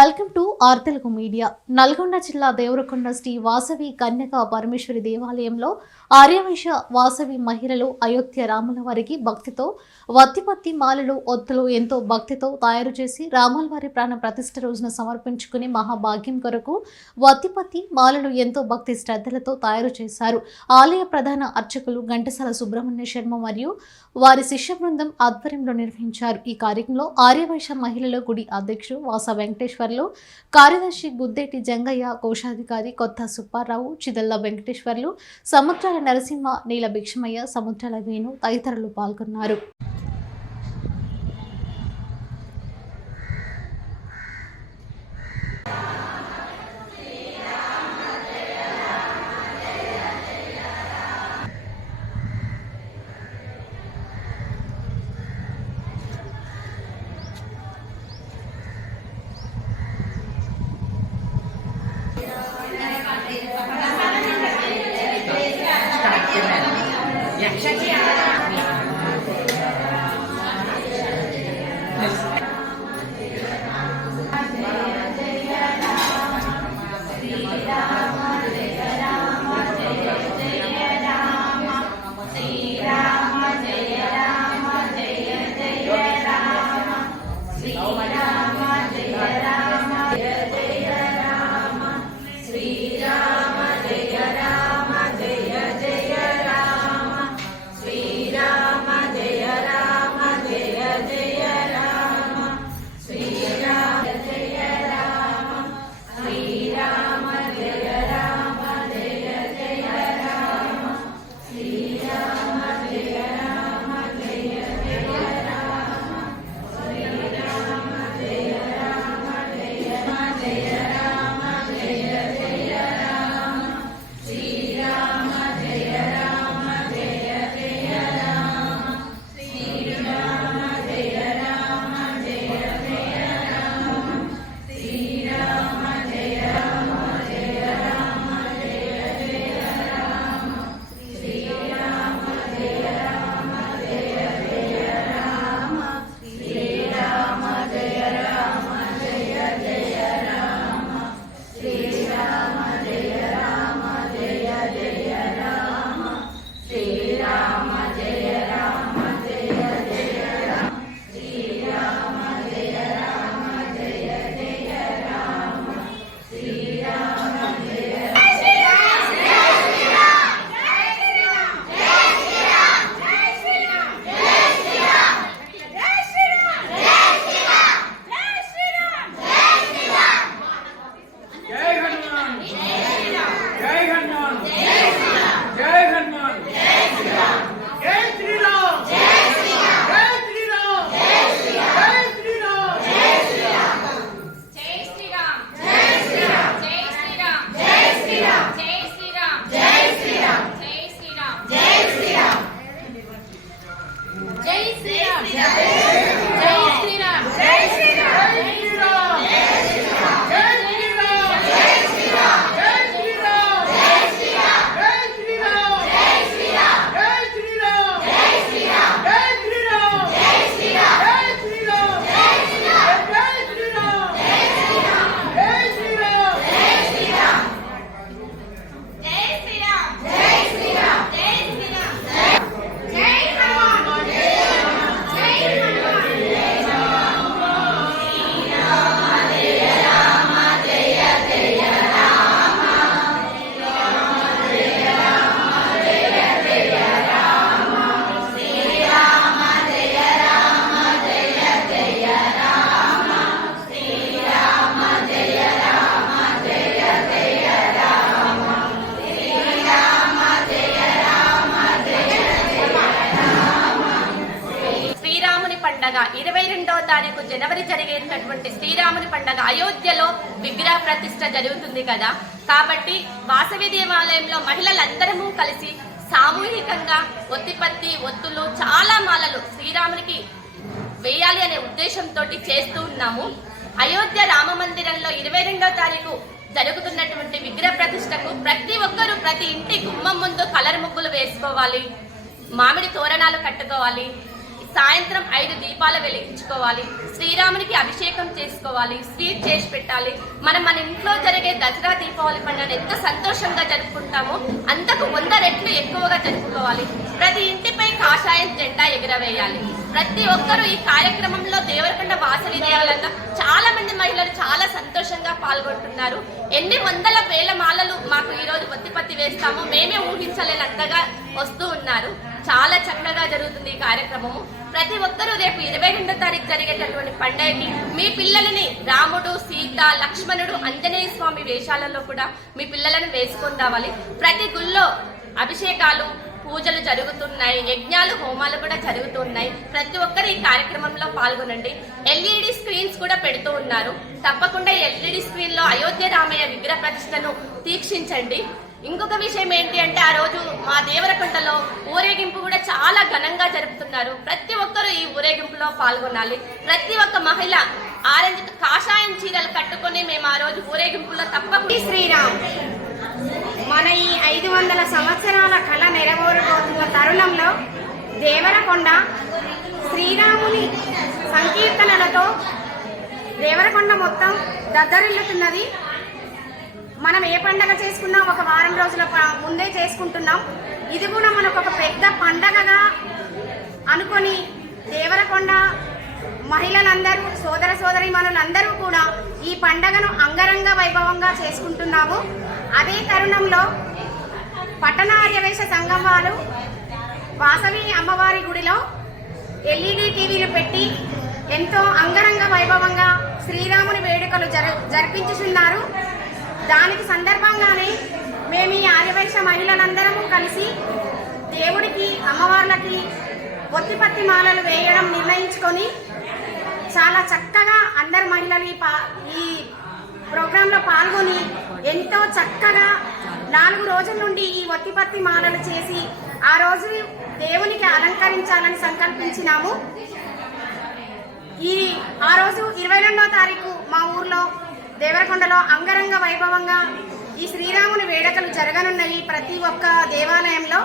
Welcome to our Telugu media. Nalgonda జిల్లా దేవరకొండ శ్రీ వాసవి కన్యకా పరమేశ్వరి దేవాలయంలో ఆర్యవైశ్య వాసవి మహిళలు అయోధ్య రాముల వారికి భక్తితో వత్తిపత్తి మాలలు ఒత్తులు ఎంతో భక్తితో తయారు చేసి రాముల వారి ప్రాణ ప్రతిష్ఠ రోజున సమర్పించుకుని మహాభాగ్యం కొరకు వత్తిపత్తి మాలలు ఎంతో భక్తి శ్రద్ధలతో తయారు చేశారు. ఆలయ ప్రధాన అర్చకులు ఘంటసాల సుబ్రహ్మణ్య శర్మ మరియు వారి శిష్య బృందం ఆధ్వర్యంలో నిర్వహించారు. ఈ కార్యక్రమంలో ఆర్యవైశ్య మహిళల గుడి అధ్యక్షుడు వాస వెంకటేశ్వర్లు, కార్యదర్శి గుద్దేటి జంగయ్య, కోశాధికారి కొత్త సుబ్బారావు, చిదల్ల వెంకటేశ్వర్లు, సముద్రాల నరసింహ, నీల భిక్షమయ్య, సముద్రాల వేణు తదితరులు పాల్గొన్నారు. పండగ 22వ తారీఖు జనవరి జరిగేటటువంటి శ్రీరాముని పండగ అయోధ్యలో విగ్రహ ప్రతిష్ఠ జరుగుతుంది కదా. కాబట్టి వాసవి దేవాలయంలో మహిళలందరము కలిసి సామూహికంగా ఒత్తిపత్తి ఒత్తులు చాలా మాలలు శ్రీరామునికి వేయాలి అనే ఉద్దేశంతో చేస్తూ ఉన్నాము. అయోధ్య రామ మందిరంలో 22వ తారీఖు జరుగుతున్నటువంటి విగ్రహ ప్రతిష్టకు ప్రతి ఒక్కరూ ప్రతి ఇంటి గుమ్మం ముందు కలర్ ముగ్గులు వేసుకోవాలి, మామిడి తోరణాలు కట్టుకోవాలి. సాయంత్రం 5 దీపాలు వెలిగించుకోవాలి, శ్రీరామునికి అభిషేకం చేసుకోవాలి, స్వీట్ చేసి పెట్టాలి. మనం మన ఇంట్లో జరిగే దసరా దీపావళి పండుగను ఎంత సంతోషంగా జరుపుకుంటామో అంతకు 100 రెట్లు ఎక్కువగా జరుపుకోవాలి. ప్రతి ఇంటిపై కాషాయం జెండా ఎగురవేయాలి. ప్రతి ఒక్కరూ ఈ కార్యక్రమంలో దేవరకొండ వాసవి దేవాలయంలో చాలా మంది మహిళలు చాలా సంతోషంగా పాల్గొంటున్నారు. ఎన్ని వందల వేల మాలలు మాకు ఈ రోజు ఒత్తిపత్తి వేస్తామో మేమే ఊహించలేనంతగా వస్తూ ఉన్నారు. చాలా చక్కగా జరుగుతుంది ఈ కార్యక్రమము. ప్రతి ఒక్కరూ రేపు 22వ తారీఖు జరిగేటటువంటి పండుగకి మీ పిల్లలని రాముడు, సీత, లక్ష్మణుడు, ఆంజనేయ స్వామి వేషాలలో కూడా మీ పిల్లలను వేసుకొని రావాలి. ప్రతి గుళ్ళో అభిషేకాలు, పూజలు జరుగుతున్నాయి, యజ్ఞాలు, హోమాలు కూడా జరుగుతున్నాయి. ప్రతి ఒక్కరు ఈ కార్యక్రమంలో పాల్గొనండి. ఎల్ఈడి స్క్రీన్స్ కూడా పెడుతూ ఉన్నారు. తప్పకుండా ఎల్ఈడి స్క్రీన్ లో అయోధ్య రామయ్య విగ్రహ ప్రతిష్టను తీక్షించండి. ఇంకొక విషయం ఏంటి అంటే ఆ రోజు మా దేవరకొండలో ఊరేగింపు కూడా చాలా ఘనంగా జరుపుతున్నారు. ప్రతి ఒక్కరూ ఈ ఊరేగింపులో పాల్గొనాలి. ప్రతి ఒక్క మహిళ ఆరెంజ్ కాషాయం చీరలు కట్టుకొని మేము ఆ రోజు ఊరేగింపులో తప్పకుండా శ్రీరామ్ మన ఈ 500 సంవత్సరాల కళ నెరవేరబోతున్న తరుణంలో దేవరకొండ శ్రీరాముని సంకీర్తనలతో దేవరకొండ మొత్తం దద్దరిల్లుతున్నది. మనం ఏ పండగ చేసుకున్నా ఒక వారం రోజుల ముందే చేసుకుంటున్నాం. ఇది కూడా మనకు ఒక పెద్ద పండగగా అనుకొని దేవరకొండ మహిళలందరూ, సోదర సోదరీమణులందరూ కూడా ఈ పండగను అంగరంగ వైభవంగా చేసుకుంటున్నాము. అదే తరుణంలో పట్టణ ఆర్యవైశ్య సంఘం వారు వాసవి అమ్మవారి గుడిలో ఎల్ఈడి టీవీలు పెట్టి ఎంతో అంగరంగ వైభవంగా శ్రీరాముని వేడుకలు జరిపించుతున్నారు. దానికి సందర్భంగానే మేము ఈ ఆర్యవైశ్య మహిళలందరము కలిసి దేవుడికి, అమ్మవార్లకి ఒత్తిపత్తి మాలలు వేయడం నిర్ణయించుకొని చాలా చక్కగా అందరు మహిళలు ఈ ప్రోగ్రాంలో పాల్గొని ఎంతో చక్కగా 4 రోజుల నుండి ఈ ఒత్తిపత్తి మాలలు చేసి ఆ రోజు దేవునికి అలంకరించాలని సంకల్పించినాము. ఆ రోజు 22వ తారీఖు మా ఊర్లో దేవరకొండలో అంగరంగ వైభవంగా ఈ శ్రీరాముని వేడుకలు జరగనున్నాయి ప్రతి ఒక్క దేవాలయంలో.